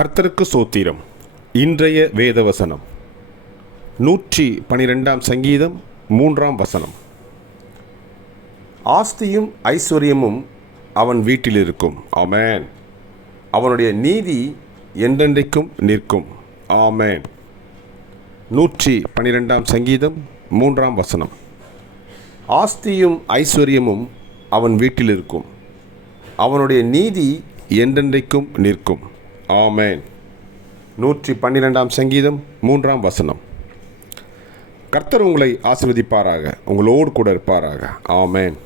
கர்த்தருக்கு சோத்திரம். இன்றைய வேதவசனம். நூற்றி பனிரெண்டாம் சங்கீதம் மூன்றாம் வசனம். ஆஸ்தியும் ஐஸ்வர்யமும் அவன் வீட்டில் இருக்கும் ஆமேன். அவனுடைய நீதி என்றென்றைக்கும் நிற்கும். ஆமேன். நூற்றி பனிரெண்டாம் சங்கீதம் மூன்றாம் வசனம். ஆஸ்தியும் ஐஸ்வர்யமும் அவன் வீட்டில் இருக்கும் அவனுடைய நீதி என்றென்றைக்கும் நிற்கும். ஆமேன். நூற்றி பன்னிரெண்டாம் சங்கீதம் மூன்றாம் வசனம். கர்த்தர் உங்களை ஆசிர்வதிப்பாராக உங்களோடு கூட இருப்பாராக. ஆமேன்.